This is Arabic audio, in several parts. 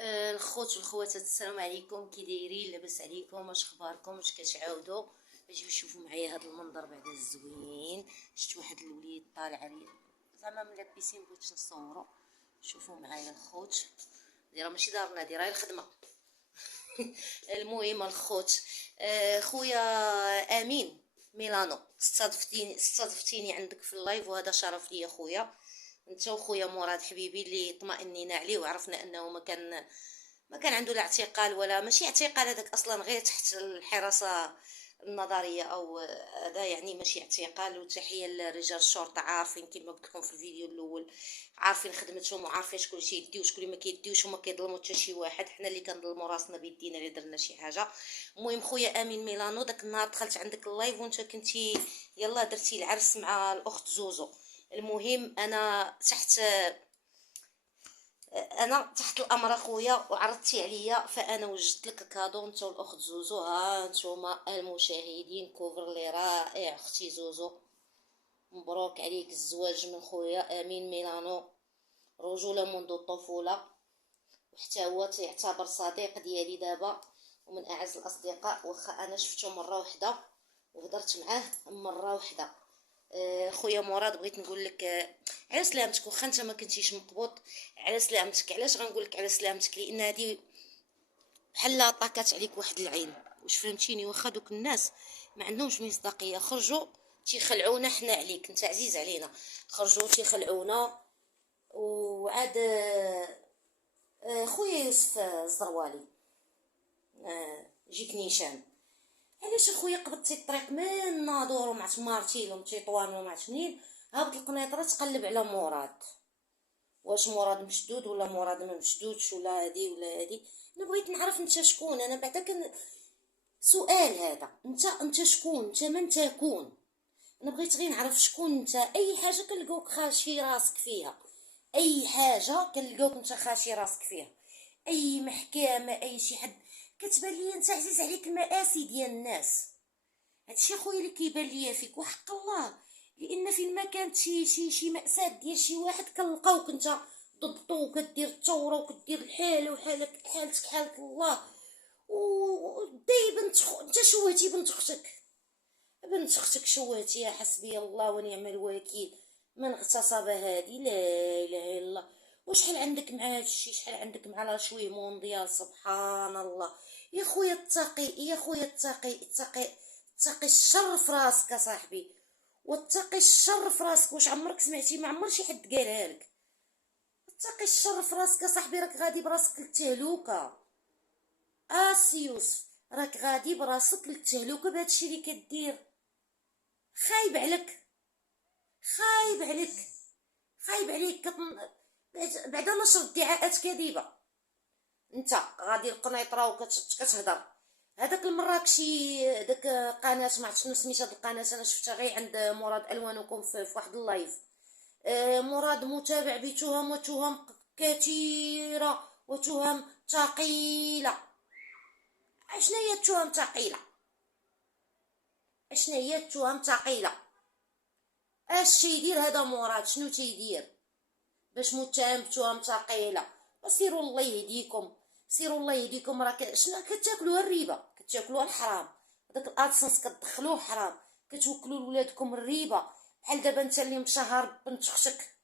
الخوت والخواتات، السلام عليكم. كي دايرين؟ لاباس عليكم؟ واش اخباركم؟ واش كتعاودوا؟ اجيو شوفوا معايا هذا المنظر بعد الزوين. شفت واحد الوليد طالع عليا زعما من لابيسين، بغيت نصورو. شوفوا معايا الخوت، دايره ماشي دارنا، دايره الخدمه. المهم الخوت، خويا امين ميلانو، استضفتيني عندك في اللايف، وهذا شرف ليا خويا. انت وخويا مراد حبيبي اللي طمئنينا عليه وعرفنا انه ما كان عنده لا اعتقال ولا ماشي اعتقال، هذاك اصلا غير تحت الحراسه النظريه او هذا، يعني ماشي اعتقال. وتحيه لرجال الشرطه، عارفين كما قلت لكم في الفيديو الاول، عارفين خدمتهم وعارفين شكون شي يدي وشكون اللي ما كيديوش، وما كيظلموا حتى شي واحد. حنا اللي كنظلموا راسنا بيدينا اللي درنا شي حاجه. المهم خويا امين ميلانو، داك النهار دخلت عندك اللايف وانت كنتي يلا درتي العرس مع الاخت زوزو. المهم انا تحت الامر اخويا، وعرضتي عليا، فانا وجدت لك الكادو انت والاخت زوزو. ها نتوما المشاهدين، كوفرلي رائع اختي زوزو. مبروك عليك الزواج من خويا امين ميلانو، رجوله منذ الطفوله، وحتى هو تيعتبر صديق ديالي دابا ومن اعز الاصدقاء. واخا انا شفتو مره واحده وهضرت معاه مره واحده. خويا مراد، بغيت نقول لك على سلامتك، واخا انت ما كنتيش مقبوط، على سلامتك. علاش غنقول لك على سلامتك؟ لان هذه بحال طاكات عليك واحد العين، واش فهمتيني؟ واخا دوك الناس ما عندهمش مصداقيه، خرجوا تيخلعونا حنا عليك، انت عزيز علينا، خرجوا تيخلعونا. وعاد خويا يوسف الزروالي، جيك نيشان، علاش اخويا قبضتي الطريق من ناظور ومع تمارتيل ومتيطوان ومع منين، هابط القنيطره تقلب على مراد؟ واش مراد مشدود ولا مراد ما مشدودش، ولا هادي ولا هادي؟ انا بغيت نعرف انت شكون. انا بعدا سؤال هذا، انت شكون؟ انت من تكون؟ انا بغيت غير نعرف شكون انت. اي حاجه كنلقاوك خاشي راسك فيها، اي حاجه كنلقاوك انت خاشي راسك فيها، اي محكمه، اي شي حد كتبان لي انت عزيز عليك المآسي ديال الناس. هادشي خويا اللي كيبان ليا فيك، وحق الله، لان فين ما كانت شي مأساة ديال شي واحد كنلقاوك انت ضدو، وكدير الثوره وكدير الحاله، وحالك حالتك حالة الله. وداي انت شوهتي بنت اختك شوهتيها، حسبي الله ونعم الوكيل من اغتصب هادي، لا اله الا الله. وشحال عندك مع هادشي؟ شحال عندك مع لا شويه مونديال؟ سبحان الله. يا خويا اتقي، يا خويا اتقي الشر في راسك صاحبي، واتقي الشر في راسك. واش عمرك سمعتي؟ ما عمر شي حد قالها لك. اتقي الشر في راسك صاحبي، راك غادي براسك للتهلوكه. سي يوسف، راك غادي براسك للتهلوكه بهادشي اللي كدير. خايب عليك، خايب عليك، خايب عليك. بعدا نشر ادعاءات كاذبه. انت غادي القنيطره وكتهضر. هذاك المراكشي، داك قناه ما عرفت شنو سميت هاد القناه، انا شفتها غير عند مراد الوانكم في واحد اللايف. مراد متابع بتهم وتهم كثيره وتهم ثقيله. اشنا هي التهم ثقيله؟ اشنا هي التهم ثقيله؟ اش تيدير هذا مراد؟ شنو تيدير باش متهم بتهم ثقيله؟ سيروا الله يهديكم، سيروا الله يهديكم. راه شنو كتاكلوا؟ الريبه، كتاكلوا الحرام، داك الادسنس كتدخلوه حرام، كتوكلوا لولادكم الريبه. بحال دابا انت اللي مشهر بنت اختك،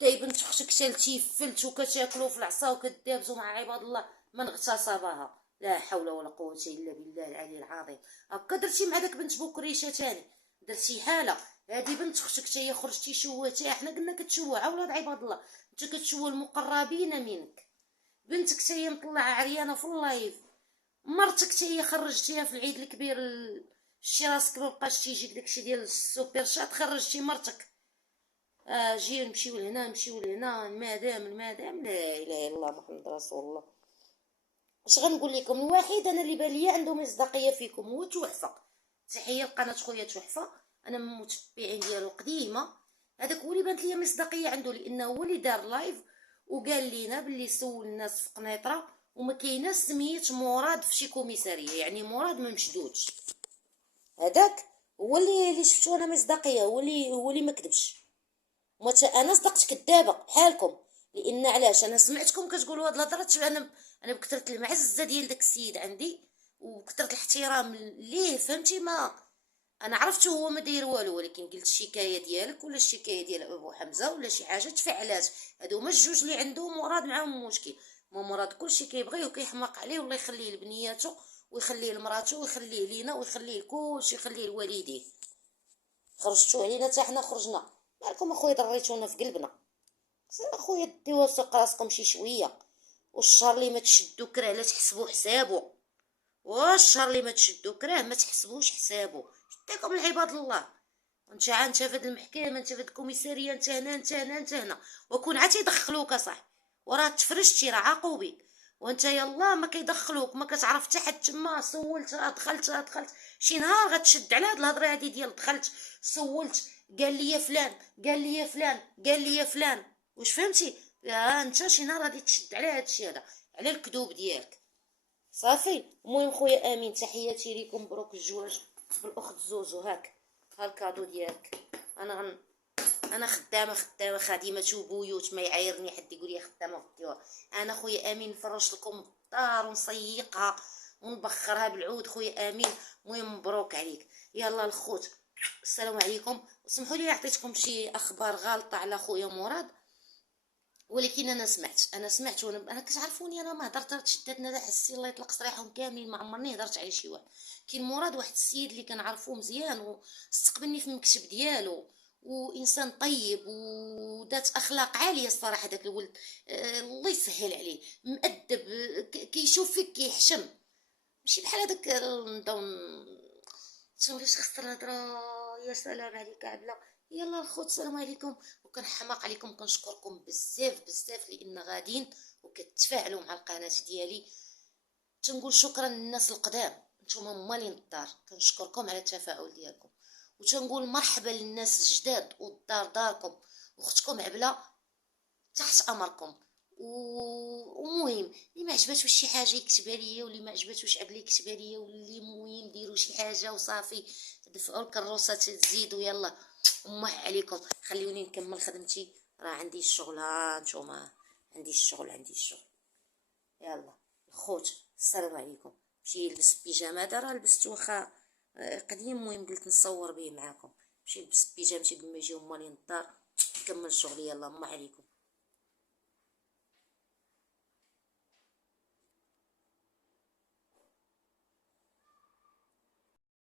داي بنت اختك شالتي فلت وكتاكلوا في العصا وكدابزوا مع عباد الله من اغتصبها. لا حول ولا قوه الا بالله العلي العظيم. هكا درتي مع داك بنت بوكريشه تاني، درتي حاله. هادي بنت اختك حتى هي خرجتي شوهتيها. حنا قلنا كتشوه اولاد عباد الله، انت كتشوه المقربين منك. بنتك حتى هي مطلعه عريانه في اللايف. مرتك حتى هي خرجتيها في العيد الكبير، شتي راسك مبقاش تيجيك داكشي ديال السوبر شات، خرجتي مرتك. جي نمشيو لهنا نمشيو لهنا، المدام لا اله الا الله محمد رسول الله. اش غنقول لكم؟ الوحيد انا اللي بان ليا عنده مصداقيه فيكم هو توحفه. تحيه لقناه خويا توحفه، انا من المتبعين ديالو قديمه. هذاك هو اللي بانت ليا مصداقيه عنده، لانه هو اللي دار لايف وقال لينا باللي سول الناس في قنيطره وما كايناش سميت مراد في شي كوميساريه، يعني مراد ما مشدودش. هذاك هو اللي شفتو انا مصداقيه، هو اللي ما كذبش. انا صدقت كدابه بحالكم، لان علاش انا سمعتكم كتقولوا هاد الهضرات. انا بكثره المعزه ديال داك السيد عندي وبكثره الاحترام ليه، فهمتي؟ ما انا عرفت هو ما داير والو، ولكن قلت الشكايه ديالك ولا الشكايه ديال ابو حمزه ولا شي حاجه تفعلات. هادو هما الجوج اللي عندهم مراد معاهم مشكل. ما مراد كلشي كيبغيه وكيحماق عليه، والله يخليه لبنياته ويخليه لمراته ويخليه لينا ويخليه لكلشي، يخليه لوالديه. خرجتوا علينا حتى حنا خرجنا. مالكم اخويا ضريتونا في قلبنا. اخويا ديو سوق راسكم شي شويه. والشهر اللي ما تشدو كراه لا تحسبوا حسابه، والشهر اللي ما تشدو كراه ما تحسبوش حسابه. شديكم العباد الله. انت فهاد المحكمه، انت فهاد الكوميساريه، انت هنا انت هنا انت هنا، وكون عاد يدخلوك صح وراه تفرشتي راه عاقوا بك. وانت يلا ما كيدخلوك، ما كتعرف حتى حد تما. سولت دخلت شي نهار غتشد على هاد الهضره هادي ديال دخلت سولت قال لي فلان قال لي فلان قال لي فلان. واش فهمتي؟ انت شي نهار غادي تشد على هادشي هذا، على الكذوب ديالك. صافي. المهم خويا امين، تحياتي ليكم، مبروك الزواج بالاخت زوزو. هاك ها الكادو ديالك. انا انا خدامه خادمه وبيوت، ما يعايرني حد يقول لي خدامه في الديور. انا خويا امين نفرش لكم الدار ونصيقها ونبخرها بالعود خويا امين. المهم مبروك عليك. يلا الخوت، السلام عليكم. سمحوا لي عطيتكم شي اخبار غلطه على خويا مراد، ولكن انا سمعت وانا كتعرفوني انا ما هضرت شدتنا لا حسي الله يطلق سراحهم كاملين، ما عمرني هضرت على شي واحد. كاين مراد واحد السيد اللي كنعرفوه مزيان واستقبلني في المكتب ديالو، وانسان طيب وذات اخلاق عاليه الصراحه. داك الولد الله يسهل عليه، مؤدب، كيشوف فيك كيحشم، ماشي بحال هذاك نبداو تنوليش خسر الهضره. يا سلام عليك عبله. يلا الخوت السلام عليكم، وكنحماق عليكم. كنشكركم بزاف بزاف لان غاديين وكتفاعلوا مع القناه ديالي. تنقول شكرا للناس القدام، نتوما مالين الدار، كنشكركم على التفاعل ديالكم. وتنقول مرحبا للناس الجداد والدار داركم، واختكم عبله تحت امركم. ومهم اللي ما عجباتوش شي حاجه يكتبها ليا، واللي ما عجباتوش عبله يكتبها ليا، واللي مهم ديروا شي حاجه وصافي. دفعوا الكروسه تزيدوا يلا. امح عليكم، خليوني نكمل خدمتي، راه عندي الشغل. ها نتوما عندي الشغل. يلا الخوت السلام عليكم. مشي يلبس بيجامه، هذا راه لبست واخا قديم، المهم قلت نصور به معاكم. مشي لبس بيجامتي قبل ما يجيو مالين الدار نكمل شغلي. يلا امح عليكم.